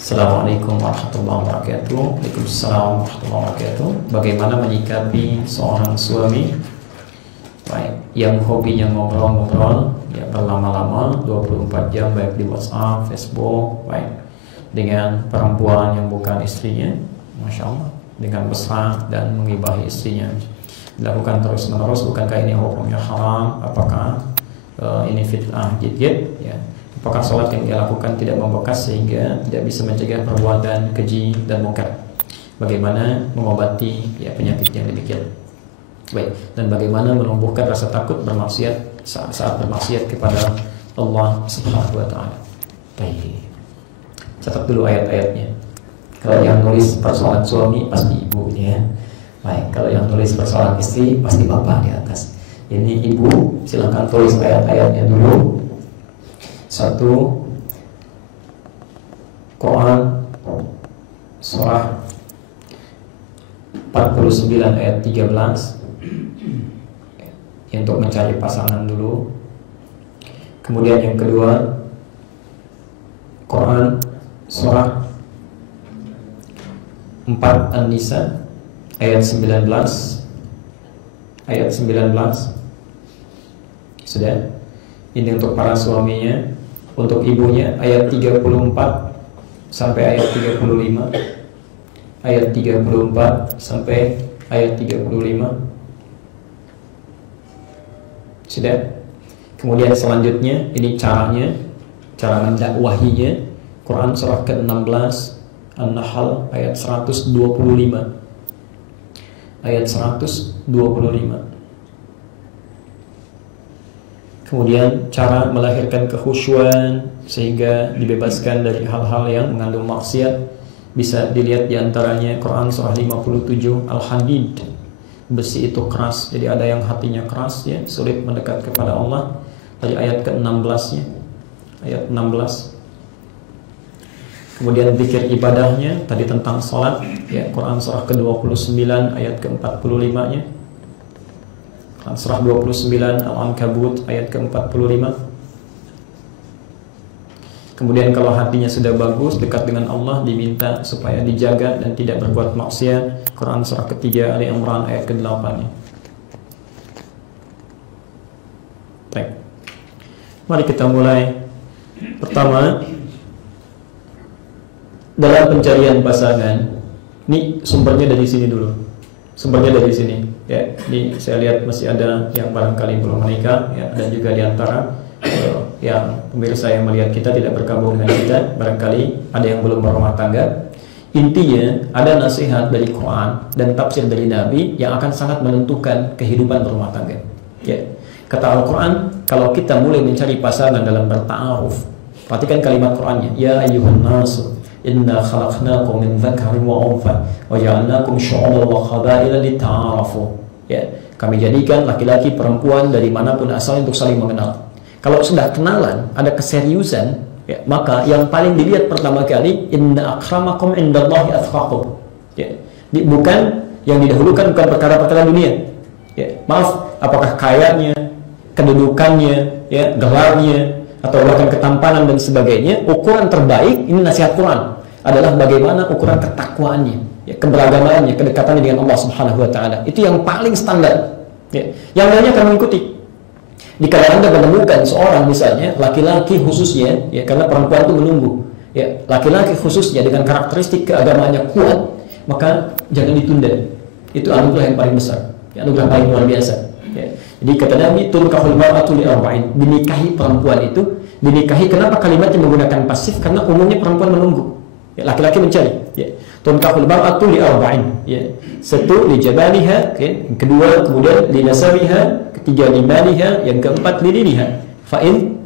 Assalamualaikum warahmatullahi wabarakatuh. Waalaikumsalam warahmatullahi wabarakatuh. Bagaimana menyikapi seorang suami yang hobinya ngobrol-ngobrol ya berlama-lama 24 jam baik di WhatsApp, Facebook, dengan perempuan yang bukan istrinya, Masya Allah, dengan mesra dan menggibahi istrinya, dilakukan terus-menerus. Bukankah ini hukumnya haram? Apakah ini fitnah jid-jid? Ya. Apakah sholat yang dia lakukan tidak membekas sehingga tidak bisa mencegah perbuatan keji dan mungkar? Bagaimana mengobati penyakit yang demikian? Baik, dan bagaimana menumbuhkan rasa takut bermaksiat saat bermaksiat kepada Allah Subhanahu wa taala? Baik. Catat dulu ayat-ayatnya. Kalau yang nulis persoalan suami pasti ibunya. Baik, kalau yang nulis persoalan istri pasti bapak di atas. Ini ibu, silakan tulis ayat-ayatnya dulu. 1. Quran surah 49 ayat 13 untuk mencari pasangan dulu. Kemudian yang kedua, Quran surah 4 An-Nisa ayat 19. Ayat 19 sudah. Ini untuk para suaminya. Untuk ibunya ayat 34 sampai ayat 35. Ayat 34 sampai ayat 35. Sudah. Kemudian selanjutnya ini caranya, cara mendakwahinya. Quran surah ke-16 An-Nahl ayat 125. Ayat 125. Kemudian cara melahirkan kekhusyuan sehingga dibebaskan dari hal-hal yang mengandung maksiat bisa dilihat diantaranya Quran surah 57 Al-Hadid. Besi itu keras, jadi ada yang hatinya keras ya, sulit mendekat kepada Allah. Tadi ayat ke-16-nya, ayat 16. Kemudian zikir ibadahnya tadi tentang salat ya, Quran surah ke-29 ayat ke-45-nya. Surah 29 Al-Ankabut ayat ke-45. Kemudian kalau hatinya sudah bagus, dekat dengan Allah, diminta supaya dijaga dan tidak berbuat maksiat. Quran surah ketiga Ali Imran ayat ke-8. Baik. Mari kita mulai. Pertama, dalam pencarian pasangan, ini sumbernya dari sini dulu. Sumbernya dari sini. Ya, ini saya lihat masih ada yang barangkali belum menikah ya, dan juga diantara yang pemirsa yang melihat kita tidak bergabung dengan kita, barangkali ada yang belum berumah tangga. Intinya ada nasihat dari Quran dan tafsir dari Nabi yang akan sangat menentukan kehidupan berumah tangga. Ya. Kata Al-Quran, kalau kita mulai mencari pasangan dalam berta'aruf, perhatikan kalimat Qurannya, ya ayyuhan nasu inna khalaqnakum min dzakarin wa untha wa ja'alnakum syu'uban wa qabaila lita'arafu. Ya, kami jadikan laki-laki perempuan dari manapun asalnya untuk saling mengenal. Kalau sudah kenalan, ada keseriusan, ya, maka yang paling dilihat pertama kali inna akramakum indallahi atqakum. Ya, bukan yang didahulukan bukan perkara-perkara dunia. Ya, maaf, apakah kayanya, kedudukannya, ya, gelarnya, atau bahkan ketampanan dan sebagainya. Ukuran terbaik, ini nasihat Quran, adalah bagaimana ukuran ketakwaannya, ya, keberagamaannya, kedekatannya dengan Allah Subhanahu wa taala. Itu yang paling standar. Ya. Yang lainnya akan mengikuti. Jika Anda menemukan seorang misalnya laki-laki khususnya, ya, karena perempuan itu menunggu, ya, laki-laki khususnya dengan karakteristik keagamaannya kuat, maka jangan ditunda. Itu anugerah yang paling besar, ya, anugerah paling luar biasa. Ya. Jadi kata Nabi, tunkahul mar'atu li arba'in, dinikahi perempuan itu, dinikahi. Kenapa kalimatnya menggunakan pasif? Karena umumnya perempuan menunggu. Ya, laki-laki mencari. Ya. Tunkahul mar'atu li arba'in. Ya. Satu, li jabaliha, ya. Kedua, kemudian li nasabiha, ketiga li maliha, yang keempat li diniha. Fa'in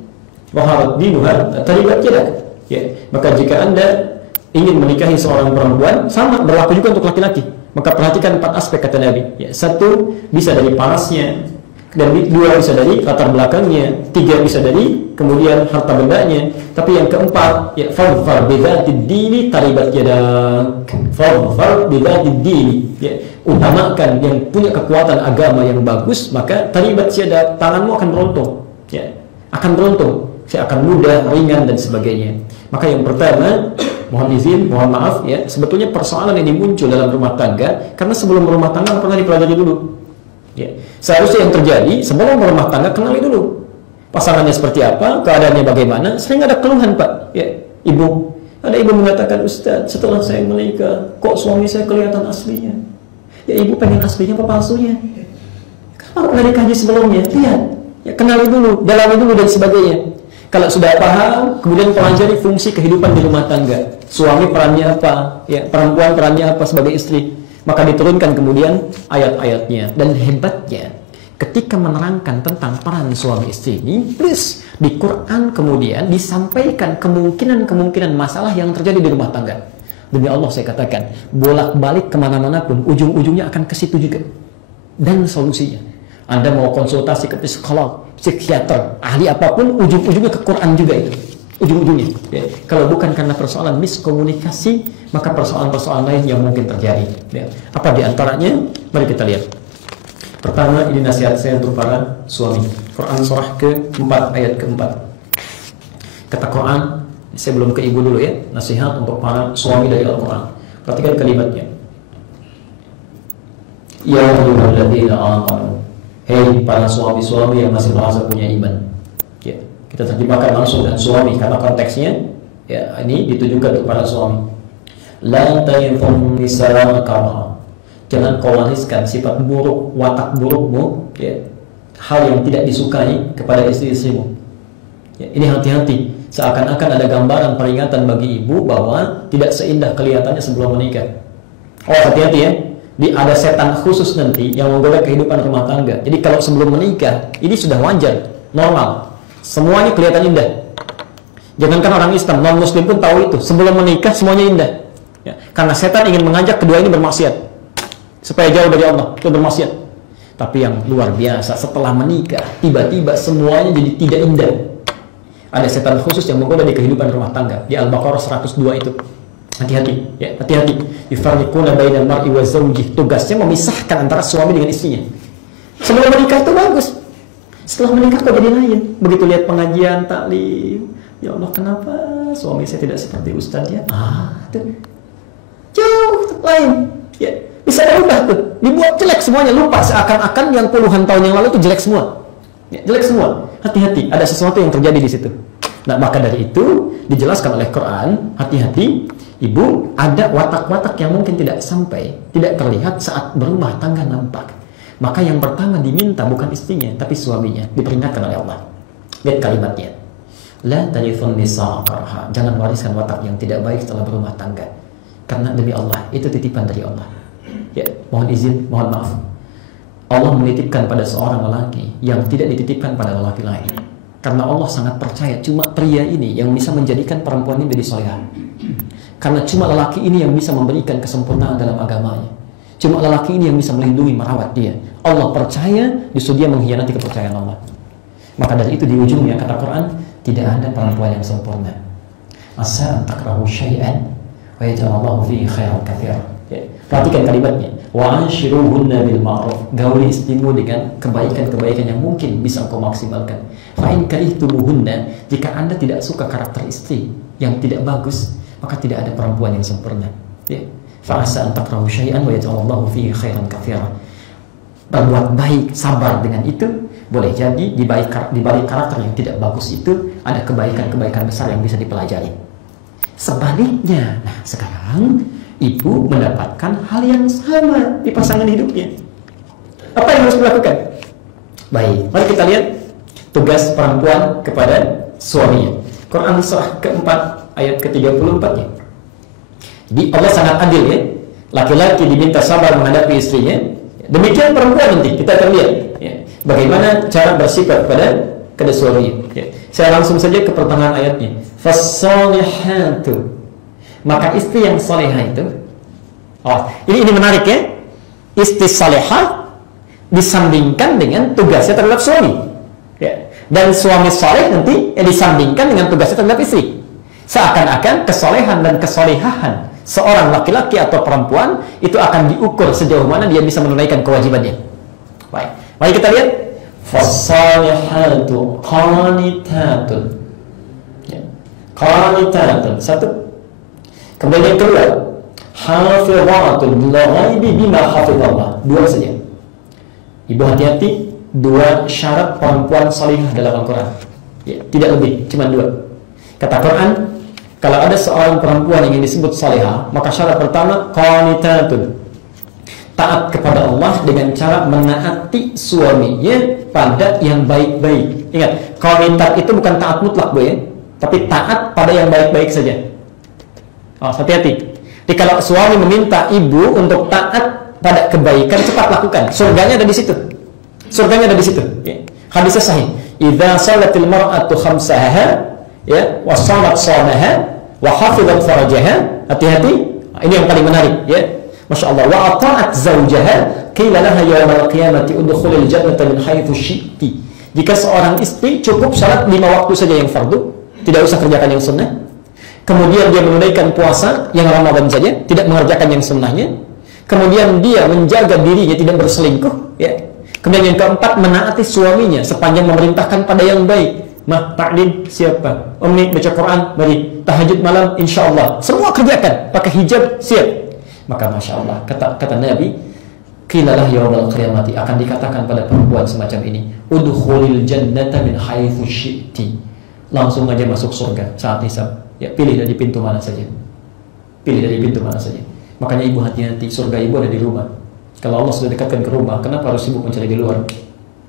waharat dinuha taribat yadak. Ya. Maka jika Anda ingin menikahi seorang perempuan, sama berlaku juga untuk laki-laki. Maka perhatikan 4 aspek kata Nabi. Ya. 1, bisa dari parasnya, dan 2 bisa dari latar belakangnya, 3 bisa dari kemudian harta bendanya, tapi yang keempat, ya, fadhfar bidzatid dini taribat yadak. Fadhfar bidzatid dini, ya, utamakan yang punya kekuatan agama yang bagus, maka taribat yadak, tanganmu akan beruntung, ya, akan beruntung, akan mudah, ringan dan sebagainya. Maka yang pertama, mohon izin, mohon maaf ya, sebetulnya persoalan ini muncul dalam rumah tangga karena sebelum rumah tangga pernah dipelajari dulu. Ya. Seharusnya yang terjadi sebelum berumah tangga kenali dulu pasangannya seperti apa, keadaannya bagaimana. Sering ada keluhan Pak, ya ibu. Ada ibu mengatakan, Ustaz, setelah saya menikah, kok suami saya kelihatan aslinya? Ya ibu pengen aslinya apa palsunya? Kenapa nggak dikaji sebelumnya? Lihat, ya kenali dulu, dalami dulu dan sebagainya. Kalau sudah paham, kemudian pelajari fungsi kehidupan di rumah tangga. Suami perannya apa? Ya, perempuan perannya apa sebagai istri? Maka diturunkan kemudian ayat-ayatnya. Dan hebatnya, ketika menerangkan tentang peran suami istri ini, please, di Quran kemudian disampaikan kemungkinan-kemungkinan masalah yang terjadi di rumah tangga. Demi Allah saya katakan, bolak-balik kemana-mana pun, ujung-ujungnya akan ke situ juga. Dan solusinya, Anda mau konsultasi ke psikolog, psikiater, ahli apapun, ujung-ujungnya ke Quran juga itu. Ujung-ujungnya. Ya. Kalau bukan karena persoalan miskomunikasi, maka persoalan-persoalan lain yang mungkin terjadi. Ya. Apa diantaranya? Mari kita lihat. Pertama, ini nasihat saya untuk para suami. Quran surah ke-4 ayat ke-4. Kata Quran, saya belum ke ibu dulu ya. Nasihat untuk para suami dari Al-Quran. Perhatikan kalimatnya. Ya ayyuhalladzina amanu. Hei para suami-suami yang masih merasa punya iman. Ya, kita terjemahkan langsung dengan suami karena konteksnya ya ini ditujukan kepada suami. La tayyifun nisaa karha. Jangan kau wariskan sifat buruk, watak burukmu, ya, hal yang tidak disukai kepada istri-istrimu. Ya, ini hati-hati. Seakan-akan ada gambaran peringatan bagi ibu bahwa tidak seindah kelihatannya sebelum menikah. Oh, hati-hati ya. Ada setan khusus nanti yang menggoda kehidupan rumah tangga. Jadi kalau sebelum menikah, ini sudah wajar, normal. Semuanya kelihatan indah. Jangankan orang Islam, non-Muslim pun tahu itu. Sebelum menikah semuanya indah. Ya, karena setan ingin mengajak kedua ini bermaksiat. Supaya jauh dari Allah, itu bermaksiat. Tapi yang luar biasa, setelah menikah, tiba-tiba semuanya jadi tidak indah. Ada setan khusus yang menggoda di kehidupan rumah tangga. Di Al-Baqarah 102 itu. Hati-hati, ya, hati-hati. Yufarriquna bainal mar'i wa zawjih. Tugasnya memisahkan antara suami dengan istrinya. Sebelum menikah itu bagus. Setelah menikah kok jadi lain. Begitu lihat pengajian, taklim, ya Allah, kenapa suami saya tidak seperti ustaz ya? Itu jauh lain. Ya, bisa berubah tuh. Dibuat jelek semuanya, lupa seakan-akan yang puluhan tahun yang lalu itu jelek semua. Ya, jelek semua. Hati-hati, ada sesuatu yang terjadi di situ. Nah, maka dari itu dijelaskan oleh Quran, hati-hati, ibu, ada watak-watak yang mungkin tidak sampai, tidak terlihat saat berumah tangga nampak. Maka yang pertama diminta bukan istrinya, tapi suaminya, diperingatkan oleh Allah. Lihat kalimatnya. La tarithun nisaa karha. Jangan wariskan watak yang tidak baik setelah berumah tangga. Karena demi Allah, itu titipan dari Allah. Ya, mohon izin, mohon maaf. Allah menitipkan pada seorang lelaki yang tidak dititipkan pada lelaki lain. Karena Allah sangat percaya cuma pria ini yang bisa menjadikan perempuan ini menjadi solehah. Karena cuma lelaki ini yang bisa memberikan kesempurnaan dalam agamanya. Cuma lelaki ini yang bisa melindungi, merawat dia. Allah percaya, justru dia mengkhianati kepercayaan Allah. Maka dari itu di ujungnya kata Quran, tidak ada perempuan yang sempurna. Asa an takrahu syai'an wa yaj'alallahu fihi khairan katsiran. Perhatikan kalimatnya. Wa anshiruhunna bil ma'ruf. Gauli istrimu dengan kebaikan-kebaikan yang mungkin bisa engkau maksimalkan. Fa in karihtumuhunna, jika Anda tidak suka karakter istri yang tidak bagus, maka tidak ada perempuan yang sempurna. Ya. Fa asa an takrahu syai'an wa yaj'alallahu fihi khairan katsiran. Berbuat baik, sabar dengan itu, boleh jadi di balik karakter yang tidak bagus itu ada kebaikan-kebaikan besar yang bisa dipelajari. Sebaliknya, nah sekarang ibu mendapatkan hal yang sama di pasangan hidupnya. Apa yang harus dilakukan? Baik, mari kita lihat tugas perempuan kepada suaminya. Quran surah ke-4 ayat ke-34-nya. Jadi Allah sangat adil ya. Laki-laki diminta sabar menghadapi istrinya. Demikian perempuan nanti kita akan lihat ya, bagaimana cara bersikap kepada suaminya. Ya. Saya langsung saja ke pertengahan ayatnya. Fas-solihatu. Maka istri yang salihah itu, ini menarik ya. Istri salihah disandingkan dengan tugasnya terhadap suami. Ya. Dan suami saleh nanti disandingkan dengan tugasnya terhadap istri. Seakan-akan kesolehan dan kesolihahan seorang laki-laki atau perempuan itu akan diukur sejauh mana dia bisa menunaikan kewajibannya. Baik, mari kita lihat. Fasalihatu qanitatun. Ya. Qanitatun. Satu. Kemudian yang kedua, hafidhatul ghaibi bima hafidhallah. Dua saja. Ibu hati-hati, dua syarat perempuan salihah dalam Al-Quran. Ya, tidak lebih, cuma dua. Kata Quran, kalau ada seorang perempuan yang disebut salihah, maka syarat pertama qanitatun, taat kepada Allah dengan cara menaati suaminya pada yang baik-baik. Ingat, qanitat itu bukan taat mutlak, Bu, ya, tapi taat pada yang baik-baik saja. Oh, hati-hati. Jadi kalau suami meminta ibu untuk taat pada kebaikan, cepat lakukan. Surganya ada di situ. Surganya ada di situ. Ya. Hadisnya sahih. Idza salatil mar'atu khamsaha, ya, wa shalat shamaha, wa hafizat farajaha. Hati-hati. Ini yang paling menarik, ya. Masya Allah. Wa ata'at zawjaha, qila laha yawmal qiyamati udkhulil jannata min haitsu syi'ti. Jika seorang istri cukup salat 5 waktu saja yang fardu, tidak usah kerjakan yang sunnah. Kemudian dia menunaikan puasa yang Ramadan saja, tidak mengerjakan yang sunnahnya. Kemudian dia menjaga dirinya tidak berselingkuh, ya. Kemudian yang keempat, menaati suaminya sepanjang memerintahkan pada yang baik. Mah, ta'lim siapa? Umi baca Quran, mari. Tahajud malam, insya Allah. Semua kerjakan. Pakai hijab, siap. Maka masya Allah, kata Nabi, qilalah yawmal qiyamati, akan dikatakan pada perempuan semacam ini, udkhulil jannata min haitsu syi'ti. Langsung aja masuk surga saat hisab. Ya, pilih dari pintu mana saja. Pilih dari pintu mana saja. Makanya ibu hati-hati, surga ibu ada di rumah. Kalau Allah sudah dekatkan ke rumah, kenapa harus sibuk mencari di luar?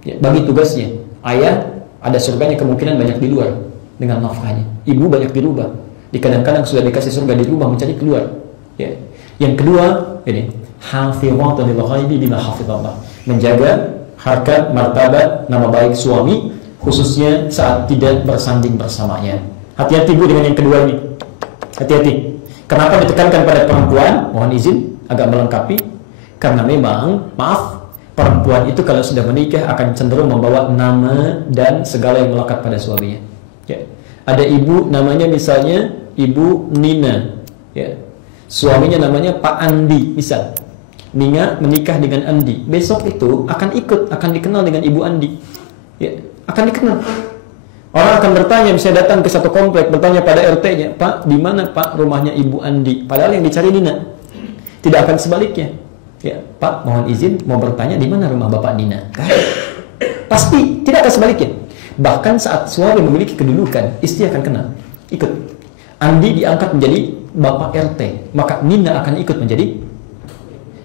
Ya, bagi tugasnya. Ayah ada surganya kemungkinan banyak di luar dengan nafkahnya. Ibu banyak di rumah. Di kadang-kadang sudah dikasih surga di rumah, mencari keluar. Ya. Yang kedua, ini hafidhatul ghaibi bima hafidhallah. Menjaga harkat, martabat, nama baik suami, khususnya saat tidak bersanding bersamanya. Hati-hati Bu dengan yang kedua ini. Hati-hati. Kenapa ditekankan pada perempuan? Mohon izin agak melengkapi. Karena memang, maaf, perempuan itu kalau sudah menikah akan cenderung membawa nama dan segala yang melekat pada suaminya. Ya. Ada ibu namanya misalnya Ibu Nina. Ya. Suaminya namanya Pak Andi, misal. Nina menikah dengan Andi. Besok itu akan dikenal dengan Ibu Andi. Ya. Akan dikenal. Orang akan bertanya, misalnya datang ke satu komplek, bertanya pada RT-nya, Pak, di mana Pak rumahnya Ibu Andi? Padahal yang dicari Nina. Tidak akan sebaliknya. Ya, Pak, mohon izin mau bertanya di mana rumah Bapak Nina? Pasti tidak akan sebaliknya. Bahkan saat suami memiliki kedudukan, istri akan kenal, ikut. Andi diangkat menjadi Bapak RT, maka Nina akan ikut menjadi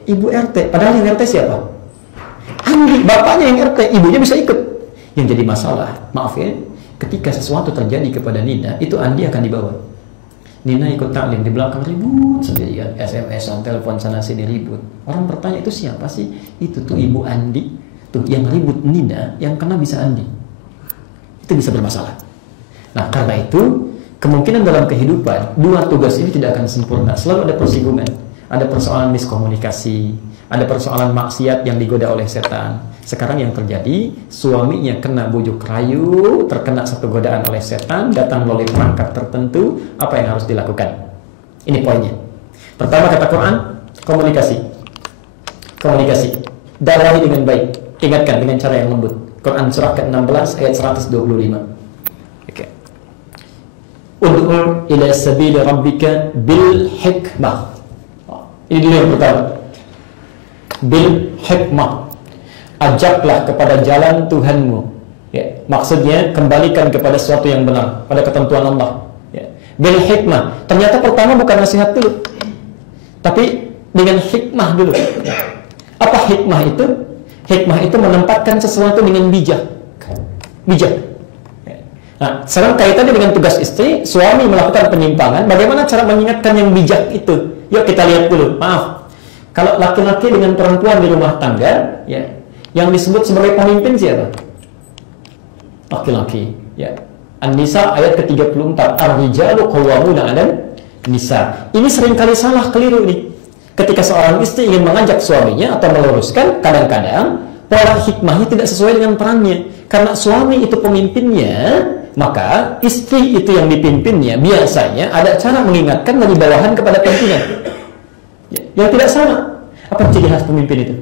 Ibu RT. Padahal yang RT siapa? Andi, bapaknya yang RT, ibunya bisa ikut. Yang jadi masalah, maaf ya, ketika sesuatu terjadi kepada Nina, itu Andi akan dibawa. Nina ikut taklim, di belakang ribut sendirian, SMS-an, telepon sana sini ribut. Orang bertanya, itu siapa sih? Itu tuh Ibu Andi. Tuh yang ribut Nina, yang kena bisa Andi. Itu bisa bermasalah. Nah, karena itu kemungkinan dalam kehidupan dua tugas ini tidak akan sempurna. Selalu ada persinggungan, ada persoalan miskomunikasi, ada persoalan maksiat yang digoda oleh setan. Sekarang yang terjadi, suaminya kena bujuk rayu, terkena satu godaan oleh setan, datang melalui perangkat tertentu. Apa yang harus dilakukan? Ini poinnya. Pertama kata Quran, komunikasi. Komunikasi. Dakwahi dengan baik. Ingatkan dengan cara yang lembut. Quran surah ke-16 ayat 125. Oke. Ud'u ila sabili rabbika bil hikmah. Ini dulu yang pertama. Bil hikmah. Ajaklah kepada jalan Tuhanmu. Ya, maksudnya kembalikan kepada sesuatu yang benar, pada ketentuan Allah. Ya. Bil hikmah. Ternyata pertama bukan nasihat dulu, tapi dengan hikmah dulu. Apa hikmah itu? Hikmah itu menempatkan sesuatu dengan bijak. Bijak. Ya. Nah, sekarang kaitannya dengan tugas istri, suami melakukan penyimpangan. Bagaimana cara mengingatkan yang bijak itu? Yuk kita lihat dulu. Maaf, kalau laki-laki dengan perempuan di rumah tangga, ya, yang disebut sebagai pemimpin siapa? Laki-laki, ya. An-Nisa ayat ke-34, Ar-rijalu qawwamuna 'alan nisa. Ini seringkali salah, keliru nih. Ketika seorang istri ingin mengajak suaminya atau meluruskan, kadang-kadang pola hikmahnya tidak sesuai dengan perannya. Karena suami itu pemimpinnya, maka istri itu yang dipimpinnya. Biasanya ada cara mengingatkan dari bawahan kepada pimpinan. Ya, yang tidak sama. Apa ciri khas pemimpin itu?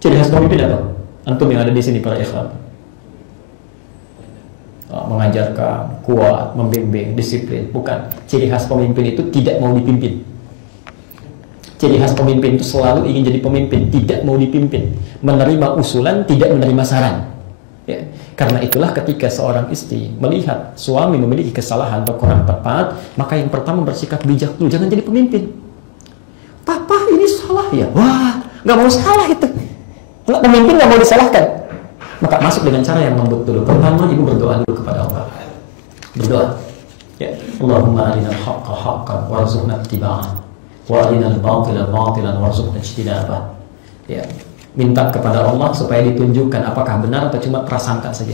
Ciri khas pemimpin apa? Antum yang ada di sini para ikhwan. mengajarkan, kuat, membimbing, disiplin. Bukan. Ciri khas pemimpin itu tidak mau dipimpin. Ciri khas pemimpin itu selalu ingin jadi pemimpin, tidak mau dipimpin. Menerima usulan, tidak menerima saran. Ya. Karena itulah ketika seorang istri melihat suami memiliki kesalahan atau kurang tepat, maka yang pertama bersikap bijak dulu, jangan jadi pemimpin. Papa ini salah ya, wah nggak mau salah itu. Pemimpin nggak mau disalahkan. Maka masuk dengan cara yang lembut dulu. Pertama ibu berdoa dulu kepada Allah. Berdoa. Ya, Allahumma arinal haqqa haqqan warzuqna ittiba'ah wa arinal batila batilan warzuqna ijtinabah. Ya, minta kepada Allah supaya ditunjukkan apakah benar atau cuma prasangka saja.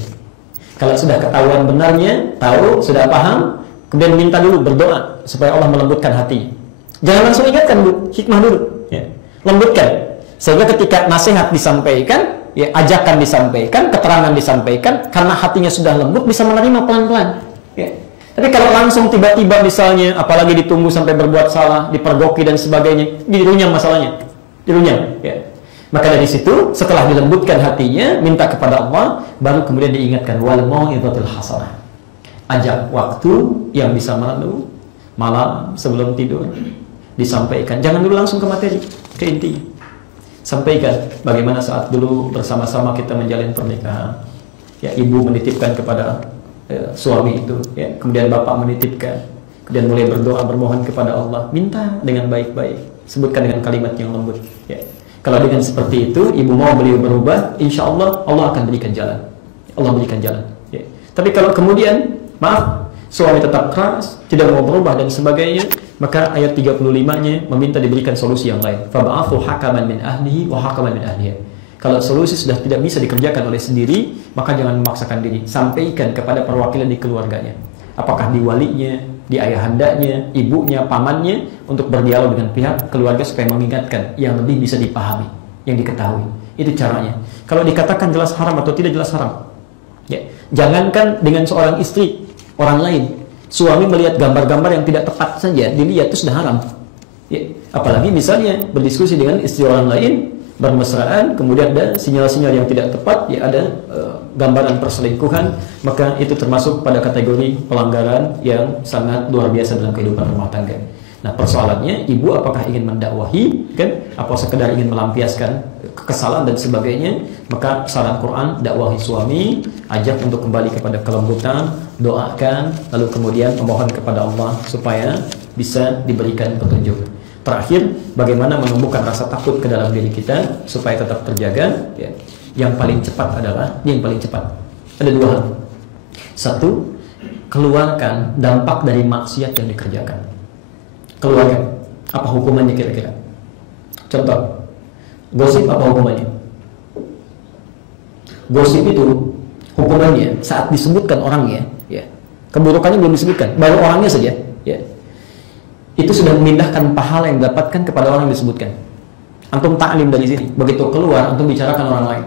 Kalau sudah ketahuan benarnya, tahu, sudah paham, kemudian minta dulu, berdoa supaya Allah melembutkan hati. Jangan langsung ingatkan dulu, hikmah dulu, ya. Lembutkan. Sehingga ketika nasihat disampaikan, ya, ajakan disampaikan, keterangan disampaikan, karena hatinya sudah lembut, bisa menerima pelan-pelan. Ya. Tapi kalau langsung tiba-tiba misalnya, apalagi ditunggu sampai berbuat salah, dipergoki dan sebagainya, dirunyam masalahnya, dirunyam. Ya. Maka dari situ, setelah dilembutkan hatinya, minta kepada Allah, baru kemudian diingatkan, wal mau'izatul hasanah. Ajak waktu yang bisa merenung, malam sebelum tidur, disampaikan. Jangan dulu langsung ke materi, ke inti. Sampaikan bagaimana saat dulu bersama-sama kita menjalin pernikahan. Ya, ibu menitipkan kepada suami itu, ya, kemudian bapak menitipkan, kemudian mulai berdoa bermohon kepada Allah, minta dengan baik-baik, sebutkan dengan kalimat yang lembut. Ya. Kalau dengan seperti itu, ibu mau beliau berubah, insya Allah Allah akan berikan jalan. Allah berikan jalan. Ya. Tapi kalau kemudian, maaf, suami tetap keras, tidak mau berubah dan sebagainya, maka ayat 35-nya meminta diberikan solusi yang lain. Fab'athu hakaman min ahlihi wa hakaman min ahliha. Kalau solusi sudah tidak bisa dikerjakan oleh sendiri, maka jangan memaksakan diri. Sampaikan kepada perwakilan di keluarganya. Apakah di walinya, di ayahandanya, ibunya, pamannya, untuk berdialog dengan pihak keluarga supaya mengingatkan yang lebih bisa dipahami, yang diketahui. Itu caranya. Kalau dikatakan jelas haram atau tidak jelas haram, ya, jangankan dengan seorang istri, orang lain. Suami melihat gambar-gambar yang tidak tepat saja, dilihat itu sudah haram. Ya, apalagi misalnya berdiskusi dengan istri orang lain, bermesraan, kemudian ada sinyal-sinyal yang tidak tepat, ya ada gambaran perselingkuhan, maka itu termasuk pada kategori pelanggaran yang sangat luar biasa dalam kehidupan rumah tangga. Nah, persoalannya, ibu apakah ingin mendakwahi, kan? Apa sekedar ingin melampiaskan kesalahan dan sebagainya? Maka saran Quran, dakwahi suami, ajak untuk kembali kepada kelembutan, doakan, lalu kemudian memohon kepada Allah supaya bisa diberikan petunjuk. Terakhir, bagaimana menumbuhkan rasa takut ke dalam diri kita supaya tetap terjaga? Ya. Yang paling cepat adalah, yang paling cepat ada dua hal. Satu, keluarkan dampak dari maksiat yang dikerjakan. Keluarkan. Apa hukumannya kira-kira? Contoh, gosip apa hukumannya? Gosip itu hukumannya saat disebutkan orangnya, ya, keburukannya belum disebutkan, baru orangnya saja, ya, itu sudah memindahkan pahala yang didapatkan kepada orang yang disebutkan. Antum ta'lim dari sini, begitu keluar antum bicarakan orang lain.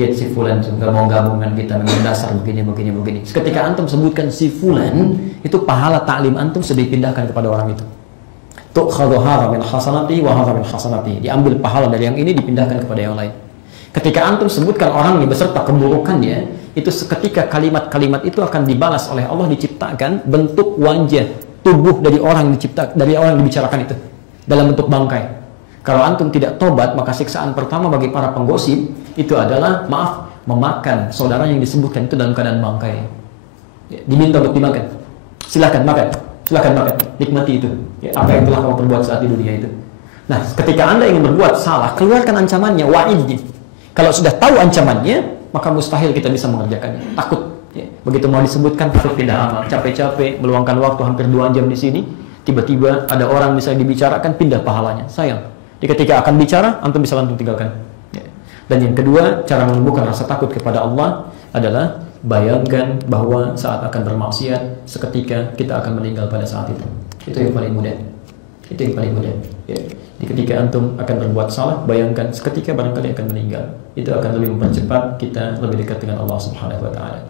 Lihat si fulan juga mau gabung dengan kita dengan dasar begini. Ketika antum sebutkan si fulan, itu pahala ta'lim antum sudah dipindahkan kepada orang itu. Tu'khadhu hadha min hasanati wa hadha min hasanati. Diambil pahala dari yang ini dipindahkan kepada yang lain. Ketika antum sebutkan orang ini beserta keburukannya, itu seketika kalimat-kalimat itu akan dibalas oleh Allah, diciptakan bentuk wajah tubuh dari orang yang diciptakan, dari orang yang dibicarakan itu dalam bentuk bangkai. Kalau antum tidak tobat, maka siksaan pertama bagi para penggosip itu adalah, maaf, memakan saudara yang disebutkan itu dalam keadaan bangkai. Ya, diminta untuk dimakan. Silakan makan. Silahkan makan, nikmati itu, ya, apa yang telah kamu perbuat saat di dunia itu. Nah, ketika anda ingin berbuat salah, keluarkan ancamannya, wa'idnya. Kalau sudah tahu ancamannya, maka mustahil kita bisa mengerjakannya. Takut, ya. Begitu mau disebutkan, takut pindah amal. Capek-capek, meluangkan waktu hampir 2 jam di sini, tiba-tiba ada orang bisa dibicarakan, pindah pahalanya. Sayang. Jadi ketika akan bicara, antum bisa langsung tinggalkan. Ya. Dan yang kedua, cara menumbuhkan rasa takut kepada Allah adalah bayangkan bahwa saat akan bermaksiat, seketika kita akan meninggal pada saat itu. Itu yang paling mudah. Itu yang paling mudah. Ya. Jadi ketika antum akan berbuat salah, bayangkan seketika barangkali akan meninggal. Itu akan lebih mempercepat kita lebih dekat dengan Allah Subhanahu wa taala.